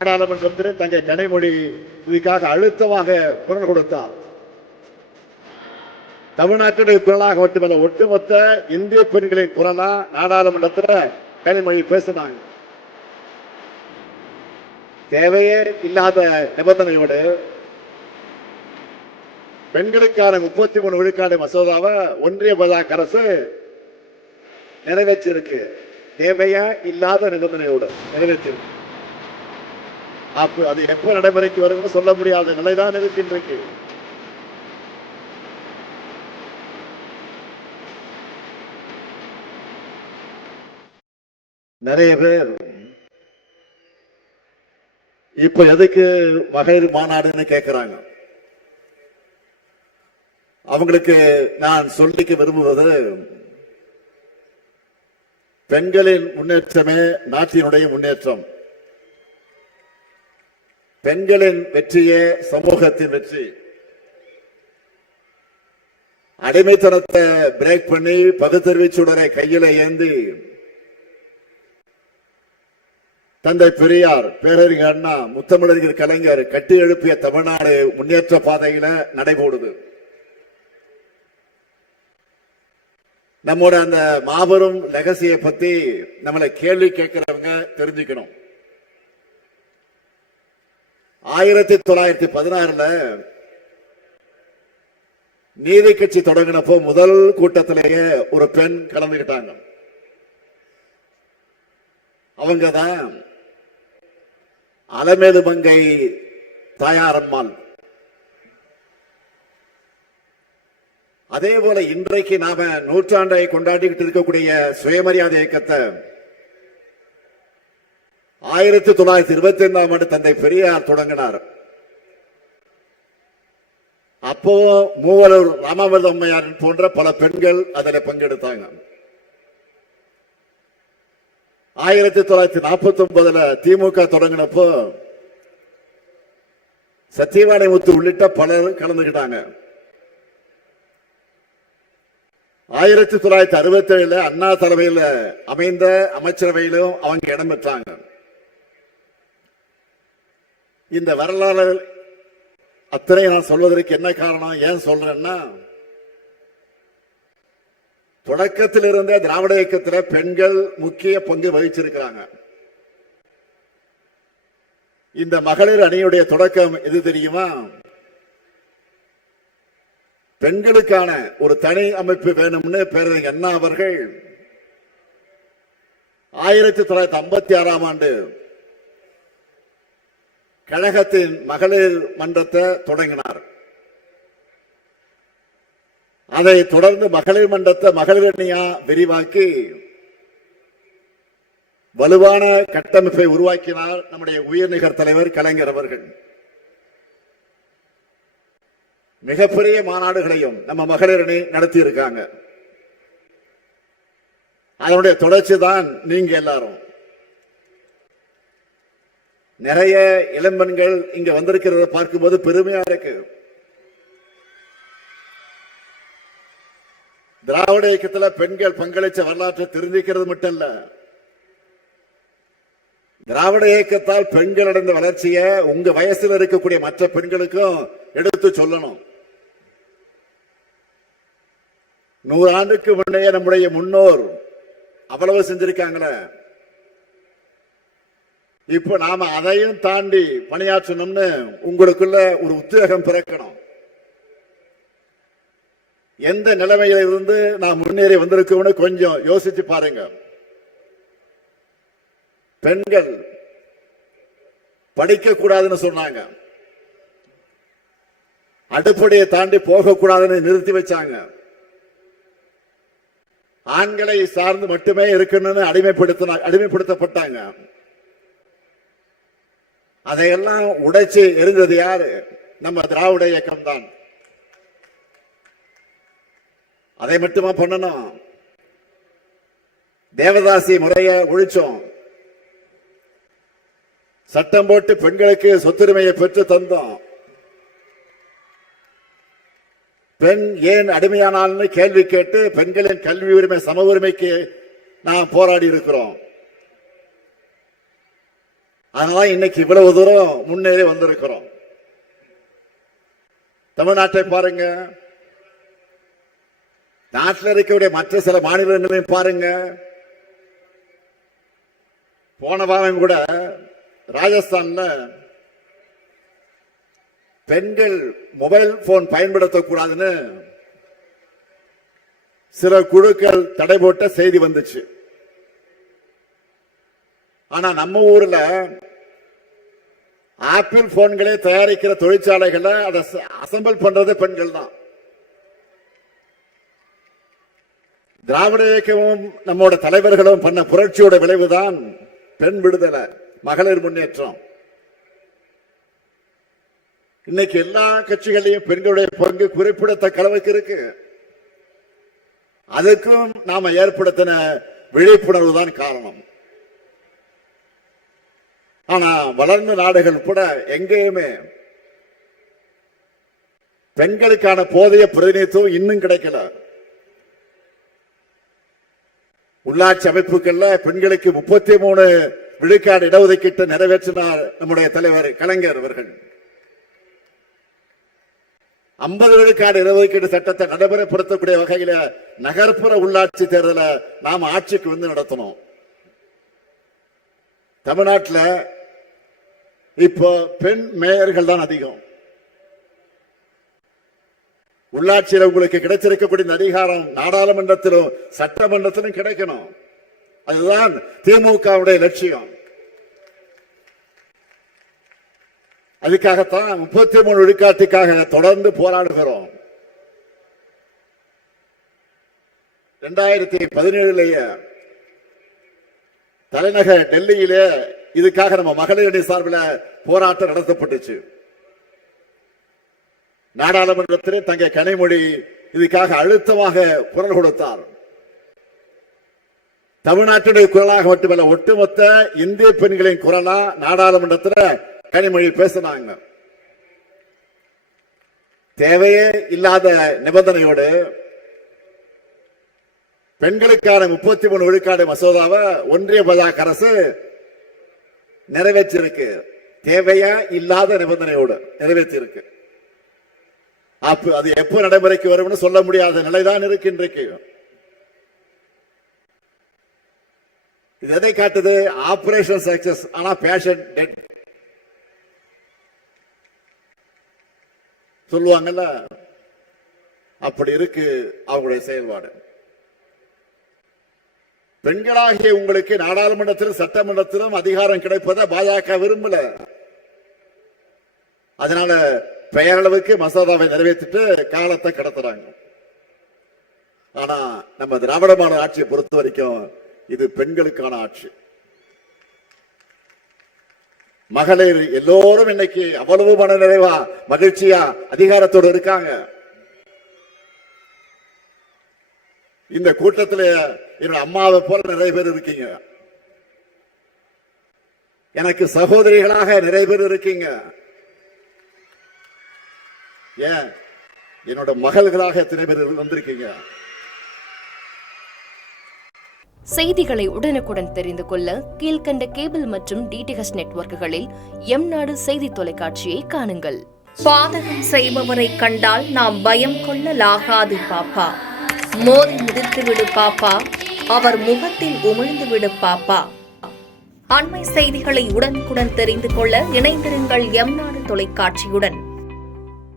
நாடாளுமன்றத்தில் தங்கை கனிமொழி இதுக்காக அழுத்தமாக குரல் கொடுத்தார். தமிழ்நாட்டுடைய குரலாக மட்டுமல்ல, ஒட்டுமொத்த இந்திய பெண்களின் குரலா நாடாளுமன்றத்தில் கனிமொழி பேசினாங்க. தேவையே இல்லாத நிபந்தனையோடு பெண்களுக்கான 33 விழுக்காடு மசோதாவை ஒன்றிய பாஜக அரசு நிறைவேற்றிருக்கு. தேவையா இல்லாத நிபந்தனையோடு நிறைவேற்றிருக்கு. அப்ப அது எப்ப நடைமுறைக்கு வரும் சொல்ல முடியாத நிலைதான் இருக்கின்றது. நிறைய பேர் இப்ப எதுக்கு மகளிர் மாநாடுன்னு கேட்கிறாங்க. அவங்களுக்கு நான் சொல்லிக்க விரும்புவது, பெண்களின் முன்னேற்றமே நாட்டினுடைய முன்னேற்றம். பெண்களின் வெற்றியே சமூகத்தின் வெற்றி. அடிமைத்தனத்தை பிரேக் பண்ணி பகுத்தறிவுச்சுடரை கையில ஏந்தி தந்தை பெரியார், பேரறிஞர் அண்ணா, முத்தமிழறிஞர் கலைஞர் கட்டி எழுப்பிய தமிழ்நாடு முன்னேற்ற பாதையில நடைபோடுது. நம்மோட அந்த மாபெரும் லெகசியை பத்தி நம்மளை கேள்வி கேட்கிறவங்க தெரிஞ்சுக்கணும். 1916 நீதி கட்சி தொடங்கினப்போ முதல் கூட்டத்திலேயே ஒரு பெண் கலந்துகிட்டாங்க. அவங்கதான் அலமேலு மங்கை தாயாரம்மாள். அதே போல இன்றைக்கு நாம நூற்றாண்டை கொண்டாடிக்கிட்டு இருக்கக்கூடிய சுயமரியாதை இயக்கத்தை 1925 தந்தை பெரியார் தொடங்கினார். அப்போ மூவலூர் ராமாமிர்த அம்மையார் போன்ற பல பெண்கள் அதில் பங்கெடுத்தாங்க. 1949 திமுக தொடங்கினப்போ சத்தியவாணி முத்து உள்ளிட்ட பலர் கலந்துகிட்டாங்க. 1967 அண்ணா தலைமையில் அமைந்த அமைச்சரவையிலும் அவங்க இடம்பெற்றாங்க. இந்த வரலாறு அத்தனை நான் சொல்வதற்கு என்ன காரணம், ஏன் சொல்றேன்னா, தொடக்கத்தில் இருந்த திராவிட இயக்கத்தில் பெண்கள் முக்கிய பங்கு வகிச்சிருக்கிறாங்க. இந்த மகளிர் அணியுடைய தொடக்கம் எது தெரியுமா? பெண்களுக்கான ஒரு தனி அமைப்பு வேணும்னு பேரறிஞர் அண்ணா அவர்கள் 1956 கழகத்தின் மகளிர் மன்றத்தை தொடங்கினார். அதை தொடர்ந்து மகளிர் மன்றத்தை மகளிர் அணியா விரிவாக்கி வலுவான கட்டமைப்பை உருவாக்கினார் நம்முடைய உயர்நிகர் தலைவர் கலைஞர் அவர்கள். மிகப்பெரிய மாநாடுகளையும் நம்ம மகளிர் அணி நடத்தி இருக்காங்க. அதனுடைய தொடர்ச்சி தான் நீங்க எல்லாரும். நிறைய இளம்பெண்கள் இங்க வந்திருக்கிறத பார்க்கும்போது பெருமையா இருக்கு. திராவிட இயக்கத்தில் பெண்கள் பங்களிச்ச வரலாற்றை தெரிஞ்சுக்கிறது மட்டும் இல்ல, திராவிட இயக்கத்தால் பெண்கள் அடைந்த வளர்ச்சியை உங்க வயசுல இருக்கக்கூடிய மற்ற பெண்களுக்கும் எடுத்து சொல்லணும். 100 ஆண்டுக்கு முன்னே நம்முடைய முன்னோர் அவ்வளவு செஞ்சிருக்காங்களே, இப்ப நாம அதையும் தாண்டி பணியாற்றணும்னு உங்களுக்குள்ள ஒரு உத்வேகம் பிறக்கணும். எந்த நிலைமையில இருந்து நாம் முன்னேறி வந்திருக்கோம்னு கொஞ்சம் யோசிச்சு பாருங்க. பெண்கள் படிக்க கூடாதுன்னு சொன்னாங்க, அடுப்படியை தாண்டி போக கூடாதுன்னு நிறுத்தி வச்சாங்க. ஆண்களை சார்ந்து மட்டுமே இருக்கணும்னு அடிமைப்படுத்தப்பட்டாங்க. அதையெல்லாம் உடைச்சு எரிந்தது யாரு? நம்ம திராவிட இயக்கம் தான். அதை மட்டுமா பண்ணணும்? தேவதாசி முறையை ஒழிச்சோம். சட்டம் போட்டு பெண்களுக்கு சொத்துரிமையை பெற்று தந்தோம். பெண் ஏன் அடிமையானால்னு கேள்வி கேட்டு பெண்களின் கல்வி உரிமை சம உரிமைக்கு நாம் போராடி இருக்கிறோம். அதனால இன்னைக்கு இவ்வளவு தூரம் முன்னேறி வந்திருக்கிறோம். தமிழ்நாட்டை பாருங்க, நாட்டில் இருக்கக்கூடிய மற்ற சில மாநிலங்களையும் பாருங்க. போன வாரம் கூட ராஜஸ்தான்ல பெண்கள் மொபைல் போன் பயன்படுத்தக்கூடாதுன்னு சில குழுக்கள் தடை போட்ட செய்தி வந்துச்சு. ஆனா நம்ம ஊர்ல ஆப்பிள் போன்களே தயாரிக்கிற தொழிற்சாலைகளை அதை அசம்பிள் பண்றது பெண்கள் தான். திராவிட இயக்கமும் நம்மோட தலைவர்களும் பண்ண புரட்சியோட விளைவுதான் பெண் விடுதலை, மகளிர் முன்னேற்றம். இன்னைக்கு எல்லா கட்சிகளையும் பெண்களுடைய பங்கு குறிப்பிடத்தக்க அளவுக்கு இருக்கு. அதுக்கும் நாம ஏற்படுத்தின விழிப்புணர்வு தான் காரணம். ஆனா வளர்ந்த நாடுகள் கூட எங்கேயுமே பெண்களுக்கான போதிய பிரதிநிதித்துவம் இன்னும் கிடைக்கல. உள்ளாட்சி அமைப்புகள்ல பெண்களுக்கு 33 விழுக்காடு இடஒதுக்கீட்டை நிறைவேற்றினார் நம்முடைய தலைவர் கலைஞர் அவர்கள். 50 விழுக்காடு இடஒதுக்கீடு சட்டத்தை நடைமுறைப்படுத்தக்கூடிய வகையில நகர்ப்புற உள்ளாட்சி தேர்தலை நாம் ஆட்சிக்கு வந்து நடத்தணும். தமிழ்நாட்டில் இப்போ பெண் மேயர்கள் தான் அதிகம். உள்ளாட்சியில் உங்களுக்கு கிடைச்சிருக்கக்கூடிய அதிகாரம் நாடாளுமன்றத்திலும் சட்டமன்றத்திலும் கிடைக்கணும். அதுதான் திமுகவுடைய லட்சியம். அதுக்காகத்தான் 33 விழுக்காட்டுக்காக தொடர்ந்து போராடுகிறோம். 2017 தலைநகர் டெல்லியிலே இதுக்காக நம்ம மகளிரணி சார்பில் போராட்டம் நடத்தப்பட்டுச்சு. நாடாளுமன்றத்திலே தங்க கனிமொழி இதுக்காக அழுத்தமாக குரல் கொடுத்தார். தமிழ்நாட்டுடைய குரலாக மட்டுமல்ல, ஒட்டுமொத்த இந்திய பெண்களின் குரலா நாடாளுமன்றத்தில் கனிமொழி பேசினாங்க. தேவையே இல்லாத நிபந்தனையோடு பெண்களுக்கான 33 விழுக்காடு மசோதாவை ஒன்றிய பாஜக அரசு நிறைவேற்றிருக்கு. தேவையா இல்லாத நிபந்தனையோடு நிறைவேற்றிருக்கு. அப்ப அது எப்ப நடைமுறைக்கு வரும்னு சொல்ல முடியாத நிலைதான் இருக்கு இன்றைக்கு. இது எதை காட்டுது? ஆபரேஷன் சக்சஸ், ஆனா பேஷன் டெட் சொல்லுவாங்கல்ல, அப்படி இருக்கு அவங்களுடைய செயல்பாடு. பெண்களாகிய உங்களுக்கு நாடாளுமன்றத்திலும் சட்டமன்றத்திலும் அதிகாரம் கிடைப்பதை பாஜக விரும்பல. அதனால பெயரளவுக்கு மசோதாவை நிறைவேற்றிட்டு காலத்தை கடத்துறாங்க. ஆனா நம்ம திராவிட மாடல் ஆட்சியை பொறுத்த வரைக்கும் இது பெண்களுக்கான ஆட்சி. மகளிர் எல்லோரும் இன்னைக்கு அவ்வளவு மன நிறைவா மகிழ்ச்சியா அதிகாரத்தோடு இருக்காங்க. இந்த கூட்டத்தில் என்னோட அம்மாவை போல நிறைய பேர் இருக்கீங்க. எனக்கு சகோதரிகளாக நிறைய பேர் இருக்கீங்க. ஏன் என்னோட மகள்களாக எத்தனை பேர் வந்திருக்கீங்க. செய்திகளை உடனுக்குடன் தெரிந்து கொள்ள கீழ்கண்ட கேபிள் மற்றும் டிடிஎச் நெட்வொர்க்குகளில் எம்நாடு செய்தி தொலைக்காட்சியை காணுங்கள். பாதகம் செய்பவரை கண்டால் நாம் பயம் கொள்ளலாகாது பாப்பா. மோதி மிதித்து விடு பாப்பா, அவர் முகத்தில் உமிழ்ந்து விடு பாப்பா. அண்மை செய்திகளை உடனுக்குடன் தெரிந்து கொள்ள இணைந்திருங்கள் எம்நாடு தொலைக்காட்சியுடன்.